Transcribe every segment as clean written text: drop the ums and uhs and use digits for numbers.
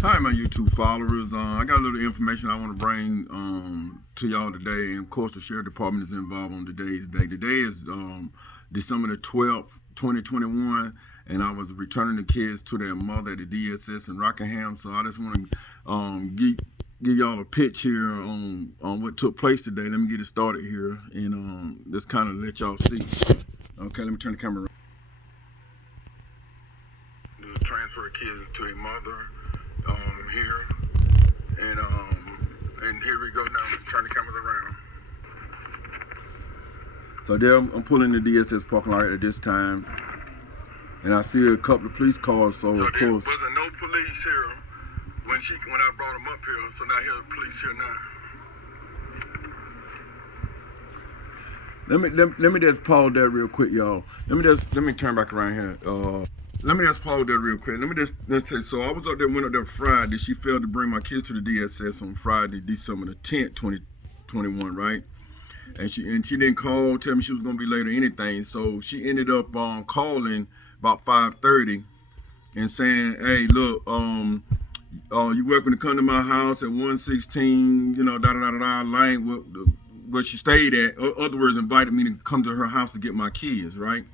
Hi, my YouTube followers. I got a little information I want to bring to y'all today. And of course, the sheriff department is involved on today's day. Today is December the 12th, 2021, and I was returning the kids to their mother at the DSS in Rockingham. So I just want to give y'all a pitch here on what took place today. Let me get it started here and just kind of let y'all see. Okay, let me turn the camera around. Transfer kids to their mother here, and here we go now. Turn the cameras around. So there, I'm pulling the DSS parking lot at this time, and I see a couple of police cars. So of there course, wasn't no police here when I brought them up here. So now here's police here now. let me just pause there real quick, y'all. Let me turn back around here. Let me just pause there real quick. Let me just say, so I was went up there Friday. She failed to bring my kids to the DSS on Friday, December the 10th, 2021, right? And she didn't call, tell me she was gonna be late or anything. So she ended up calling about 5:30 and saying, "Hey, look, you welcome to come to my house at 116, lane where she stayed at." Other words, invited me to come to her house to get my kids, right?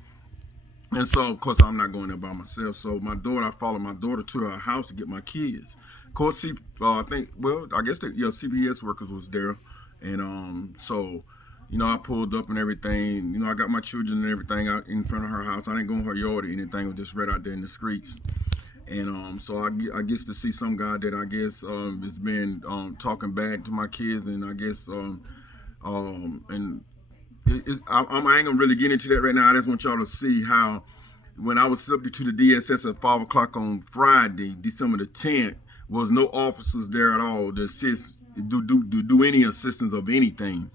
And so, of course, I'm not going there by myself. So I followed my daughter to her house to get my kids. Of course, I guess CPS workers was there. And so, I pulled up and everything. I got my children and everything out in front of her house. I didn't go in her yard or anything. It was just right out there in the streets. And so I guess to see some guy that I guess has been talking bad to my kids, and I guess I ain't gonna really get into that right now. I just want y'all to see how when I was subject to the DSS at 5 o'clock on Friday, December the 10th, was no officers there at all to assist, do any assistance of anything.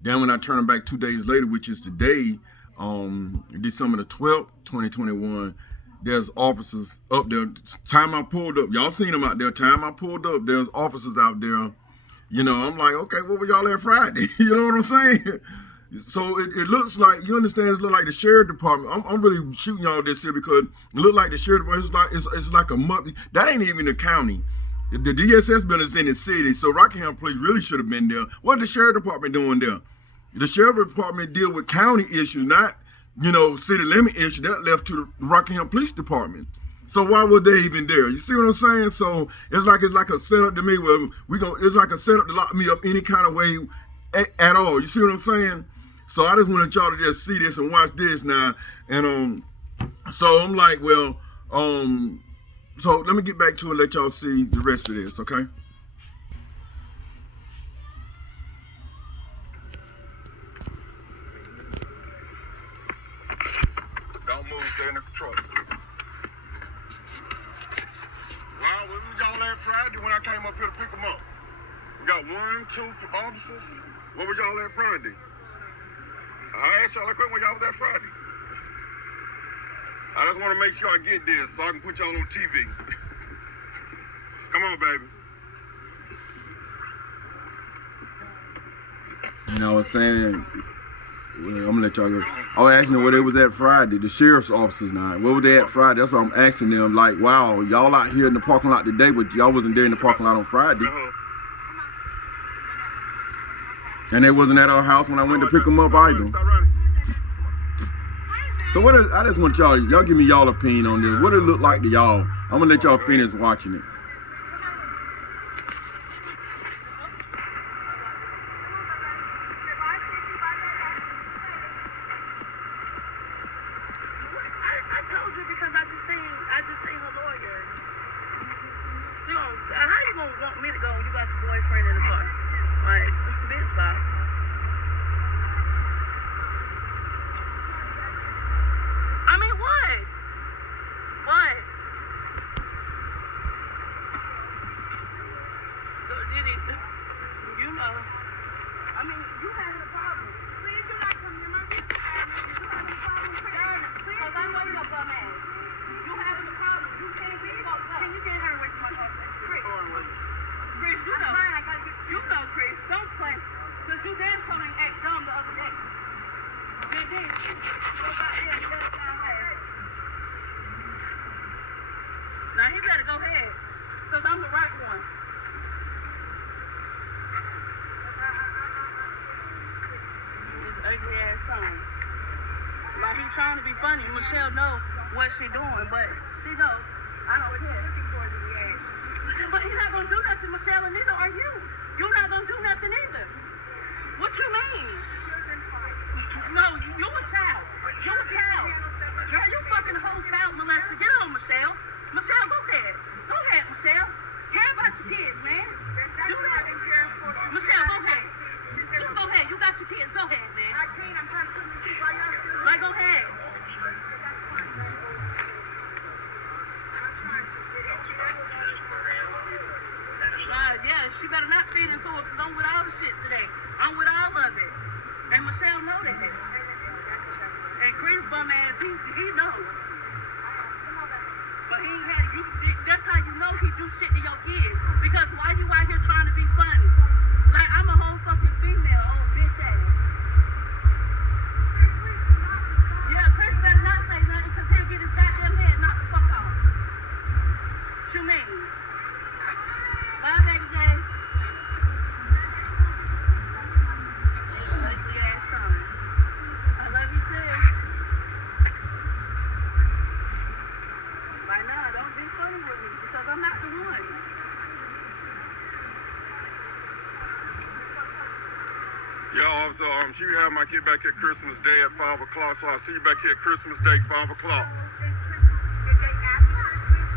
Then when I turned back 2 days later, which is today, December the 12th, 2021, there's officers up there. Time I pulled up, y'all seen them out there. Time I pulled up, there's officers out there. I'm like, okay, what were y'all at Friday? You know what I'm saying? So it looks like, you understand, it looks like the sheriff department. I'm really shooting y'all this here because it looked like the sheriff department, it's like a month. That ain't even the county. The DSS building is in the city, so Rockingham police really should have been there. What the sheriff department doing there? The sheriff department deal with county issues, not, city limit issues. That left to the Rockingham police department. So why were they even there? You see what I'm saying? So it's like a setup to me where it's like a setup to lock me up any kind of way at all. You see what I'm saying? So I just wanted y'all to just see this and watch this now. And so I'm like, well, so let me get back to it, let y'all see the rest of this, okay? Don't move, stay in the truck. Well, where was y'all at Friday when I came up here to pick them up? We got 1, 2 officers. Where was y'all at Friday? I asked y'all a question when y'all was at Friday. I just want to make sure I get this so I can put y'all on TV. Come on, baby. I was saying, well, I'm gonna let y'all go. I was asking them where they was at Friday, the sheriff's officers now. Where were they at Friday? That's what I'm asking them. Like, wow, y'all out here in the parking lot today, but y'all wasn't there in the parking lot on Friday. And they wasn't at our house when I went to pick them up either. So I just want y'all give me y'all opinion on this. What it look like to y'all? I'm gonna let y'all finish watching it. I told you because I just seen her lawyer. So how you gonna want me to go when you got your boyfriend in the car? Like, bitch, bye. I mean, what? What? You know. I mean, you having a problem. Please do not come near my bitch. You having a problem, because I know you're a bum ass. You having a problem. You can't get fucked up. You can't hurry away from my car. Chris, you know, Chris, don't play. Because you damn sure ain't act dumb the other day. You did. Now he better go ahead. Because I'm the right. trying to be funny. Michelle know what she doing, but she know I don't care. But he's not gonna do nothing, Michelle, and neither are you. You're not gonna do nothing either. What you mean? No, you a child. You a child. Girl, you fucking whole child molester. Get on, Michelle. Michelle, go ahead. Go ahead, Michelle. Care about your kids, man. Do that. Michelle, go ahead. Just go ahead. You got your kids. Go ahead, man. I can't. I'm trying to put them while y'all still. Like, go ahead. Yeah, she better not feed into it because I'm with all the shit today. I'm with all of it. And Michelle know that. And Chris bum ass, he knows. But he ain't had you. That's how you know he do shit to your kids. Because why you out here trying to be funny? Like, I'm a whole fucking female, old bitch ass. Yeah, Chris better not say nothing because he'll get his goddamn head knocked the fuck off. What you mean? Bye, baby J. Ugly ass son. I love you too. By now, don't be funny with me because I'm not the one. Yeah, officer, she have my kid back here Christmas Day at 5 o'clock, so I'll see you back here Christmas Day, 5 o'clock.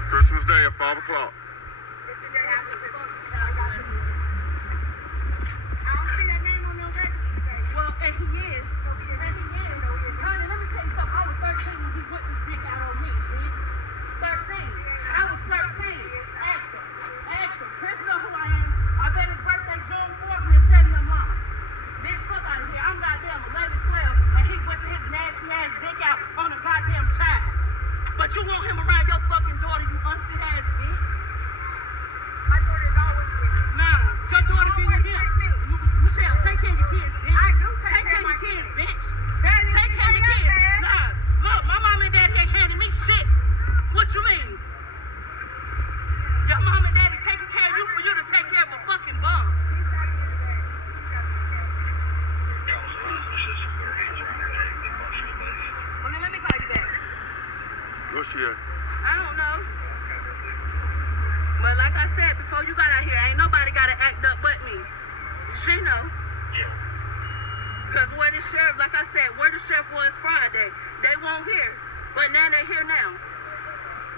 Christmas Day at 5 o'clock. Well, and he is. Honey, let me tell you something. I was 13 when he whipped his dick out on me, bitch. 13. I was 13. Ask him. Ask him. Chris know who I am. I bet his birthday June 4th and tell your mom. Bitch, fuck out of here. I'm goddamn 11, 12, and he whipping his nasty ass dick out on a goddamn child. But you want him around your fucking daughter, you unfit ass bitch. My daughter is always with me. Nah, your daughter be with him. Michelle, take care of your kids, bitch. I do take care of my kids, bitch. Take care of your kids. Nah, look, my mom and daddy ain't handing me shit. What you mean? Your mom and daddy taking care of you for you to take care of a fucking bum. Well, then let me call you back. Where's she at? I don't know. But like I said, before you got out here, ain't nobody got to act up but me. She know. Because where the sheriff, like I said, where the sheriff was Friday, they won't hear. But now they here now.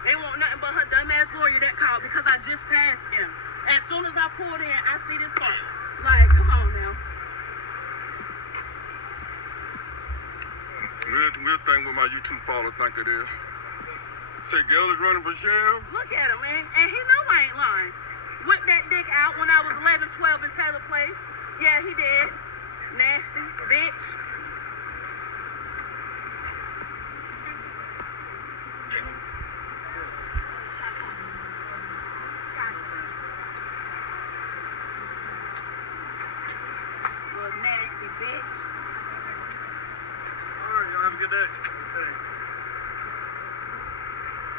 They want nothing but her dumbass lawyer that called because I just passed him. As soon as I pulled in, I see this car. Like, come on now. We'll think what my YouTube followers think it is. Say, girl is running for sheriff? Look at him, man. And he know I ain't lying. Whipped that dick out when I was 11, 12 in Taylor Place. Yeah, he did. Nasty bitch. Well, nasty bitch. All right, y'all have a good day.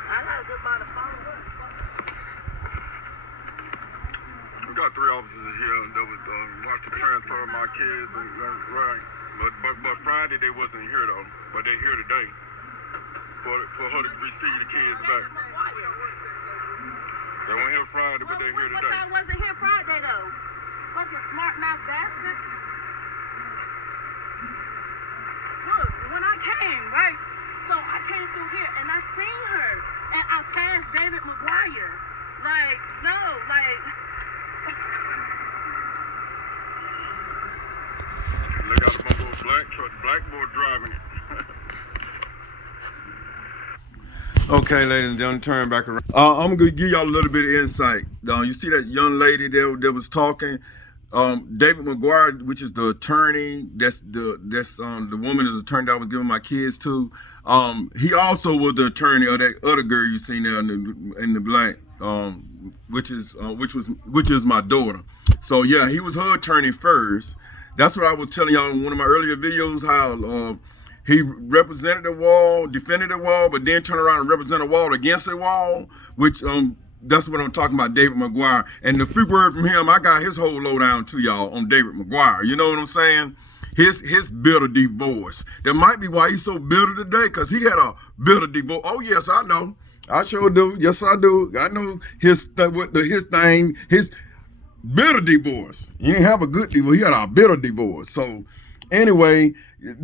I got a good amount of followers. We got 3 officers here that was want to transfer my kids, right? But Friday they wasn't here though, but they here today for her to receive the kids back. They weren't here Friday, but they here But today. y'all wasn't here Friday though. Fucking smart mouth bastard. Look, when I came, right? So I came through here and I seen her and I passed David McGuire. Like, no, like. They got a bunch of black truck, black boy driving it. Okay, ladies and gentlemen, turn back around. I'm gonna give y'all a little bit of insight. You see that young lady that was talking, David McGuire, which is the attorney. That's the woman is the attorney that I was giving my kids to. He also was the attorney of that other girl you seen there in the black, which is my daughter. So yeah, he was her attorney first. That's what I was telling y'all in one of my earlier videos, how he represented the wall, defended the wall, but then turned around and represented a wall against a wall, which that's what I'm talking about, David McGuire. And the free word from him, I got his whole lowdown to y'all on David McGuire. You know what I'm saying? his bitter divorce. That might be why he's so bitter today, because he had a bitter divorce. Oh yes, I know. I sure do. Yes, I do. I know his thing, his bitter divorce. He didn't have a good divorce. He had a bitter divorce. So anyway,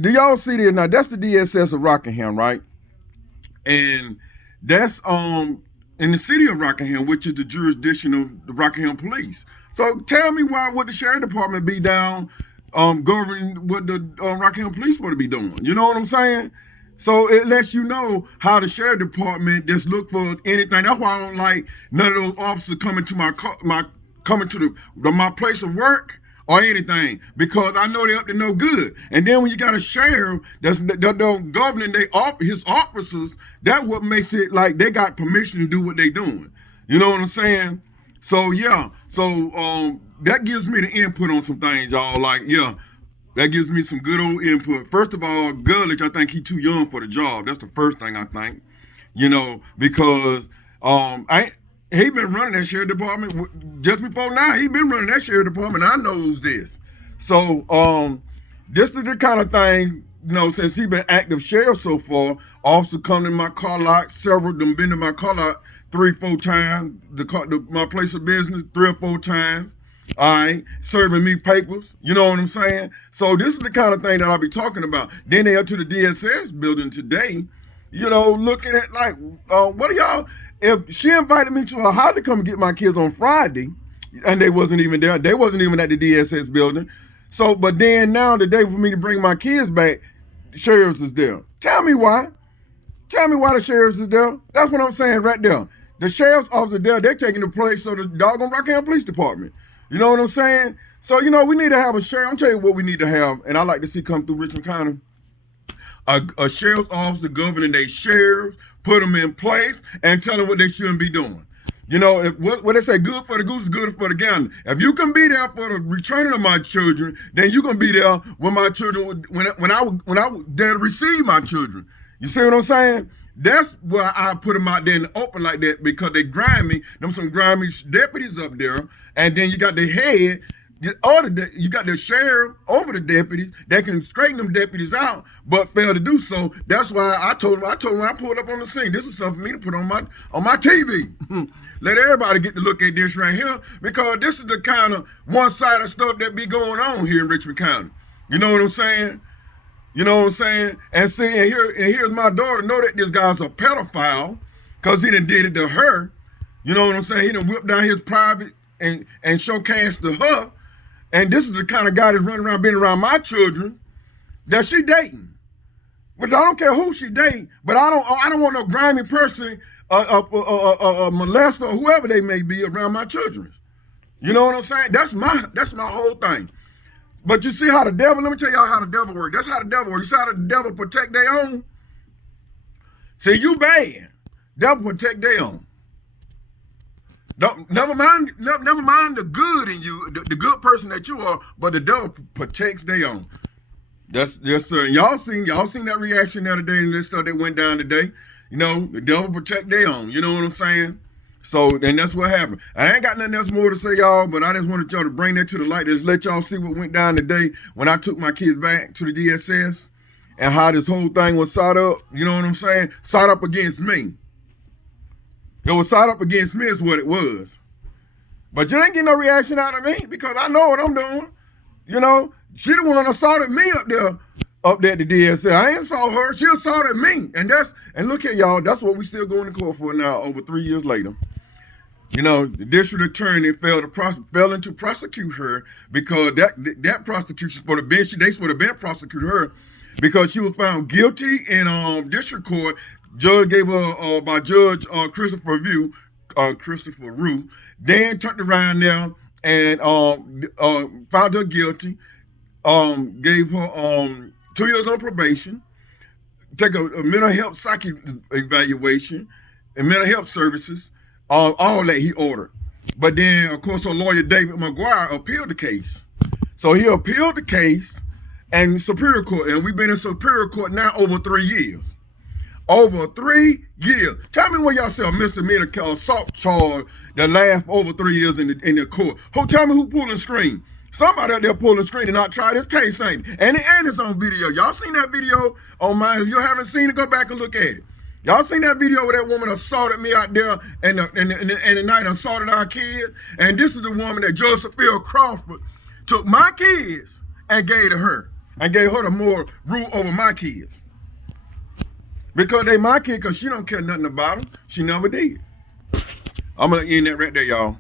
do y'all see this? Now that's the DSS of Rockingham, right? And that's in the city of Rockingham, which is the jurisdiction of the Rockingham Police. So tell me why would the sheriff department be down governing what the Rockingham Police supposed to be doing? You know what I'm saying? So it lets you know how the sheriff department just look for anything. That's why I don't like none of those officers coming to my place of work or anything, because I know they're up to no good. And then when you got a sheriff that's governing his officers, that's what makes it like they got permission to do what they doing. You know what I'm saying? So yeah, that gives me the input on some things, y'all. Like, yeah, that gives me some good old input. First of all, Gullich, I think he's too young for the job. That's the first thing I think. You know, because he been running that sheriff department just before now. He been running that sheriff department. I knows this. So this is the kind of thing, you know, since he been active sheriff so far, officer come in my car lot, several of them been in my car lot 3-4 times, my place of business 3 or 4 times. All right, serving me papers, you know what I'm saying? So this is the kind of thing that I'll be talking about. Then they up to the DSS building today, you know, looking at like, what are y'all? If she invited me to her house to come get my kids on Friday, and they wasn't even there, they wasn't even at the DSS building. So, but then now the day for me to bring my kids back, the sheriffs is there. Tell me why. Tell me why the sheriffs is there. That's what I'm saying right there. The sheriff's officer there, they're taking the place of the doggone Rockingham Police Department. You know what I'm saying? So, you know, we need to have a sheriff. I'm telling you what we need to have, and I like to see come through Richmond County. A sheriff's officer governing their sheriffs, put them in place, and tell them what they shouldn't be doing. You know, if what they say, good for the goose is good for the gander. If you can be there for the returning of my children, then you can be there when my children, when I was there to receive my children. You see what I'm saying? That's why I put them out there in the open like that, because they grimy. Them some grimy deputies up there, and then you got the head. You got the sheriff over the deputies that can straighten them deputies out, but fail to do so. That's why I told him when I pulled up on the scene, this is something for me to put on my TV. Let everybody get to look at this right here, because this is the kind of one-sided stuff that be going on here in Richmond County. You know what I'm saying? You know what I'm saying? And see, and here's my daughter know that this guy's a pedophile because he done did it to her. You know what I'm saying? He done whipped down his private and show cash to her. And this is the kind of guy that's running around, being around my children that she dating. But I don't care who she dating, but I don't want no grimy person, a molester or whoever they may be around my children. You know what I'm saying? That's my whole thing. But you see how the devil, let me tell y'all how the devil works. That's how the devil works. You see how the devil protect their own? See, you bad. Devil protect their own. Never mind the good in you, the good person that you are, but the devil protects their own. That's yes, sir. Y'all seen that reaction the other day and this stuff that went down today. You know, the devil protect their own. You know what I'm saying? So, and that's what happened. I ain't got nothing else more to say, y'all, but I just wanted y'all to bring that to the light. Just let y'all see what went down today when I took my kids back to the DSS and how this whole thing was set up. You know what I'm saying? Set up against me. It was set up against me is what it was. But you ain't getting no reaction out of me because I know what I'm doing. You know, she the one that assaulted me up there at the DSS. I ain't saw her. She assaulted me. And look at y'all, that's what we still going to court for now over 3 years later. You know, the district attorney failed to prosecute her because that prosecution supposed to been, they supposed to been prosecuted her because she was found guilty in district court. Judge gave her by Judge Christopher Rue. Then turned around there and found her guilty. Gave her 2 years on probation. Take a mental health psychic evaluation and mental health services. All that he ordered. But then, of course, our lawyer David McGuire appealed the case. So he appealed the case and Superior Court, and we've been in Superior Court now over 3 years. Over 3 years. Tell me where y'all see a misdemeanor assault charge that lasts over 3 years in the court. Tell me who pulled the string. Somebody out there pulling the screen and not try this case, ain't it? And it's on video. Y'all seen that video on mine? If you haven't seen it, go back and look at it. Y'all seen that video where that woman assaulted me out there and the night assaulted our kids? And this is the woman that Josephine Crawford took my kids and gave to her. And gave her the more rule over my kids. Because they my kid, because she don't care nothing about them. She never did. I'm going to end that right there, y'all.